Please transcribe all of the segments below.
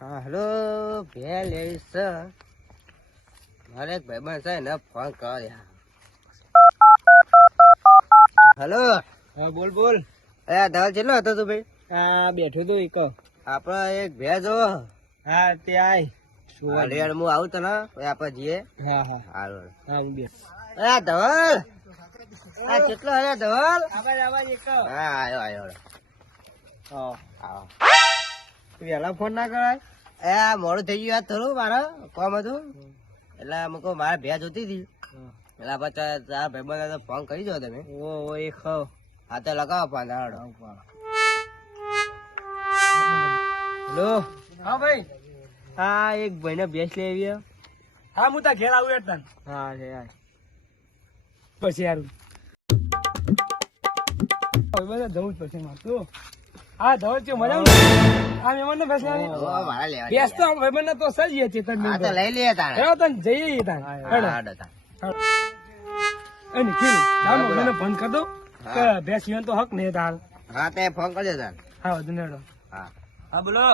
હા હેલો ભેલ મારે એક ભાઈબંધ છે ને ફોન કર્યા. હેલો હા બોલ બોલ. એ ધવલ કેટલો હતો તું ભાઈ? હા બેઠો તો એક. આપડે એક ભેજ હો. હા તે આય હું આવું તને આપડે જઈએ. હા હા હારું હા હું બે ધવલ કેટલો હે ધવલ? આવાજ એક. હા આવ્યો હા આવો. વેલા ફોન ના કરાય. એ મોડું થઈ ગયું થોડું મારે કામ હતું એટલે અમુક મારે ભેજ જોતી હતી એટલે પછી તારા ભાઈબંધ ફોન કરી દો તમે. ઓ એક ખાવ. હા તો લગાવો ફોન. હેલો. હા ભાઈ. હા એક ભાઈને ભેંસ લઈ આવી. હા હું તા ઘેર આવું તને. હા રે યાર પછી યાર બધા જવું જ પડશે મારે તો. હા ધવલ છે મજા આ મહેમાન ને ભેંસ લાવી. મારા લેવા ભેંસ તો ભાઈબંધ ને તો સજી ચેતન હા તો લઈ લઈએ તારે. હેડો તને જઈએ તાન અને કેમ જામ મને ફોન કર દો કે ભેંસ ઈવન તો હક નહીં તાર. હા તે ફોન કરજો તાર. હા વધુ નેડો. હા હા બોલો.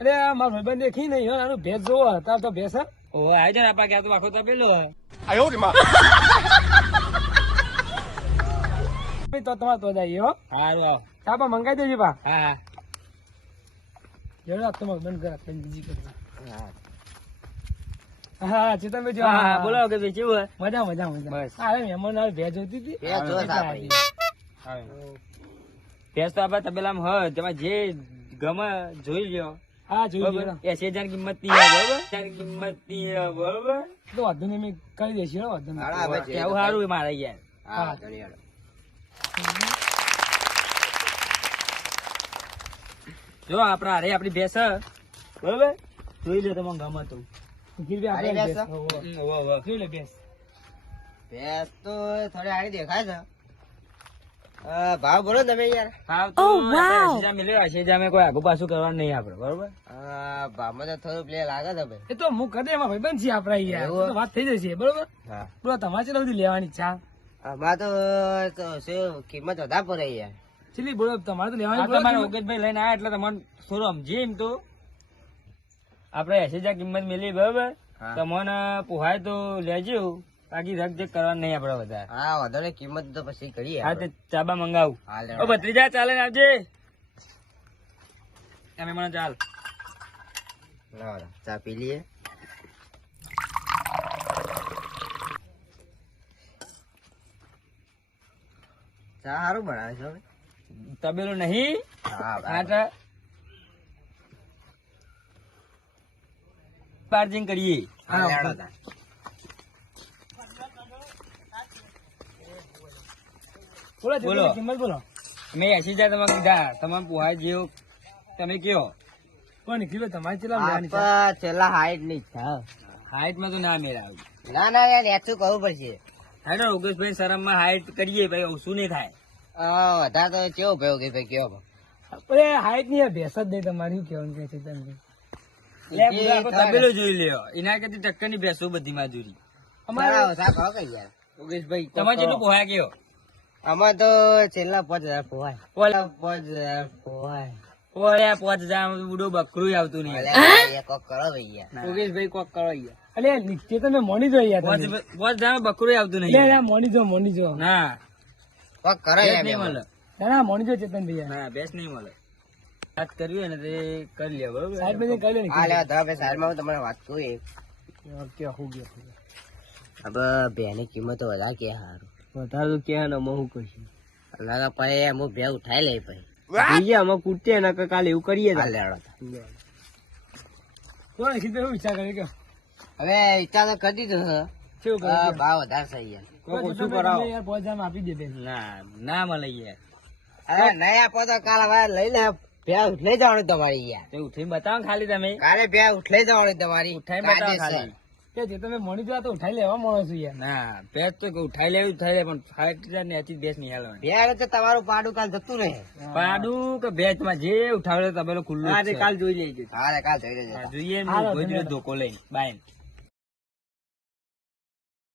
અરે આ મારો ભાઈબંધ દેખી નહીં આનું ભેંસ જોવો તાર તો ભેંસ ઓ આઈ જાય આપા કે તો આખો તો પેલો હોય આયો રે માં તો તમાર તો જાય હો. હારું આવ કાપા મંગાઈ દેજો પા. હા જેડો તમાર બંધ કરા પેન બીજી કર. હા ચેતન ભાઈ હા બોલો કે ભાઈ કેવું હે? મજા મજા મજા બસ. અરે મહેમાન આવે ભેંસ જોતી હતી. ભેંસ જોત આપણી. ભેંસ તો આપડા તબેલામાં હોય તેમાં જે ગમે જોઈ લ્યો. હા જોઈ લ્યો. 80,000 કિંમત ની હે બરોબર. 80,000 કિંમત ની હે બરોબર. તો વધુ ને મેં કરી દેશું હો વધુ. કેવું સારું મારે યાર. હા ધન્યવાદ. જો આપડા અરે આપડી ભેંસ બરોબર જોઈ લો તમે ગમે તો જોઈ લે ભેંસ. ભેંસ તો થોડી હારી દેખાય છે. ભાવ બોલો તમે યાર. ભાવ તો મિલ્યો 80,000 કોઈ આગુ પાછું કરવાનું નહીં આપડે બરોબર. ભાવમાં તો થોડું પ્લે લાગે છે ભાઈ. એ તો હું કદે એમાં ભાઈબંધ છીએ આપડા યાર તો વાત થઈ જશે બરોબર. હા બોલો તમારે કેટલા બધી લેવાની ઈચ્છા? આમાં તો શું કિંમત વધારે પડે યાર. ચલી બોલો તમારે તો લેવાની તમારે ઓગતભાઈ લઈને આવ્યા એટલે તમને થોડું સમજીએ એમ તો આપડે 80,000 કિંમત મેલી બરોબર. તમને પોહાય તો લેજો બાકી રગ જગ કરવાનું નહીં આપડે વધારે. હા વધારે કિંમત તો પછી કરીએ. હા તે ચાબા મંગાવું. ઓ ભત્રીજા ચાલે ને આવજે તમે મને ચાલ. ચા પી લઈએ. ચા સારું બનાવે છે હવે. તબેલો નહીં. હા ચાર્જિંગ કરીએ. બોલો કિંમત બોલો. મેં 80,000 તમે કીધા તમારે પોહાય જેવું તમે કયો. કોણ કીધું તમારે છેલ્લા 60 ની હાઈટ માં તો ના મેળાવ. ના ના યાર એટલું કરવું પડશે. હાઈટ યોગેશભાઈ શરમ માં હાઈટ કરીએ ભાઈ શું નહીં થાય. વધારે તો કેવો ભાઈ યોગેશભાઈ કેવો હાઈટ ની ભેંસ જ નહીં તમારી કેવું કે છે તમે તબેલો જોઈ લ્યો એના કરતી ટક્કર ની ભેંસો બધી માજુરી. યોગેશભાઈ તમારે જેટલું પોહાય કયો. આમાં તો છેલ્લા 5,000 પોહાય. 5,000 પોહાય. 5,000 બુડો બકરું આવતું નહીં. કોક કરો ભાઈ યોગેશભાઈ કોક કરો અલે નીચે તમે મોની જો યાર 5,000 બકરું આવતું નહીં. મોની જો ના કોક કરો નહીં મળે. ના મોની જો ચેતન ભૈયા ના બેસ નહીં મળે. વાત કરવી ને તે કરી લે બરોબર. સાઈડ માં કરી લે. હા લે ધા સાઈડ માં તમને વાત કરું એક કે હું ગયો હવે બેની કિંમત વધારે કે સારું વધારે તો ક્યાં ને હું કહીશું લાગા પછી અમુક બે ઉઠાઈ લે પછી અમે કૂટે ને કાલે એવું કરીએ. કોણ સીધે શું વિચાર કરે કે હવે ઈચ્છા તો કરી દીધું છે. ભાવ વધારે થઈ ગયા. શું કરાવો યાર 5,000 આપી દે. ના ના મળે યાર. અરે નહીં આપો તો કાલ હવે લઈ લે. બે ઉઠલાઈ જવાનું તમારી યાર. ઉઠીને બતાવો ખાલી તમે. કાલે બે ઉઠલાઈ જવાનું તમારી. ઉઠાઈ બતાવો ખાલી કે જે તમે મોની જો તો ઉઠાઈ લેવા મળો છો યાર. ના ભેંસ તો ઉઠાઈ લેવું ઉઠાઈ લે પણ 60,000 ને આથી ભેંસ નહીં હાલવાની. બે તો તમારું પાડું કાલ જતું રહે. પાડું કે ભેંસ માં જે ઉઠાવે તબેલો ખુલ્લું કાલ જોઈ લેજો. હા કાલ જોઈ લેજો. જોઈએ ધોકો લઈને બાય.